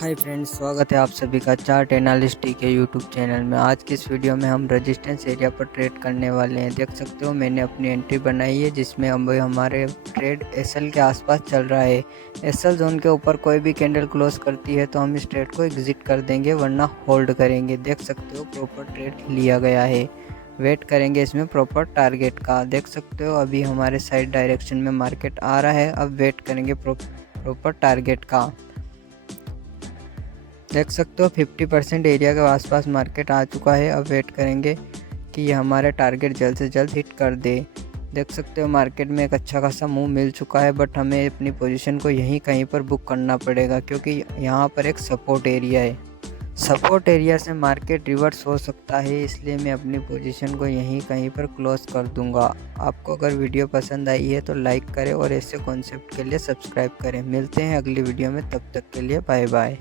Hi friends, स्वागत है आप सभी का chart analyst DK YouTube channel में। आज की इस वीडियो में हम रेजिस्टेंस एरिया पर ट्रेड करने वाले हैं। देख सकते हो मैंने अपनी एंट्री बनाई है जिसमें अब हमारे ट्रेड एसएल के आसपास चल रहा है। एसएल जोन के ऊपर कोई भी कैंडल क्लोज करती है तो हम इस ट्रेड को एग्जिट कर देंगे, वरना होल्ड करेंगे। देख सकते हो प्रॉपर ट्रेड लिया गया है। वेट करेंगे इसमें प्रॉपर टारगेट का। देख सकते हो अभी हमारे साइड डायरेक्शन में मार्केट आ रहा है। अब वेट करेंगे प्रॉपर टारगेट का। देख सकते हो 50% एरिया के आसपास मार्केट आ चुका है। अब वेट करेंगे कि ये हमारे टारगेट जल्द से जल्द हिट कर दे। देख सकते हो मार्केट में एक अच्छा खासा मूव मिल चुका है, बट हमें अपनी पोजीशन को यहीं कहीं पर बुक करना पड़ेगा क्योंकि यहाँ पर एक सपोर्ट एरिया है। सपोर्ट एरिया से मार्केट रिवर्स हो सकता है, इसलिए मैं अपनी पोजीशन को यहीं कहीं पर क्लोज कर दूंगा। आपको अगर वीडियो पसंद आई है तो लाइक करें और ऐसे कॉन्सेप्ट के लिए सब्सक्राइब करें। मिलते हैं अगली वीडियो में, तब तक के लिए बाय बाय।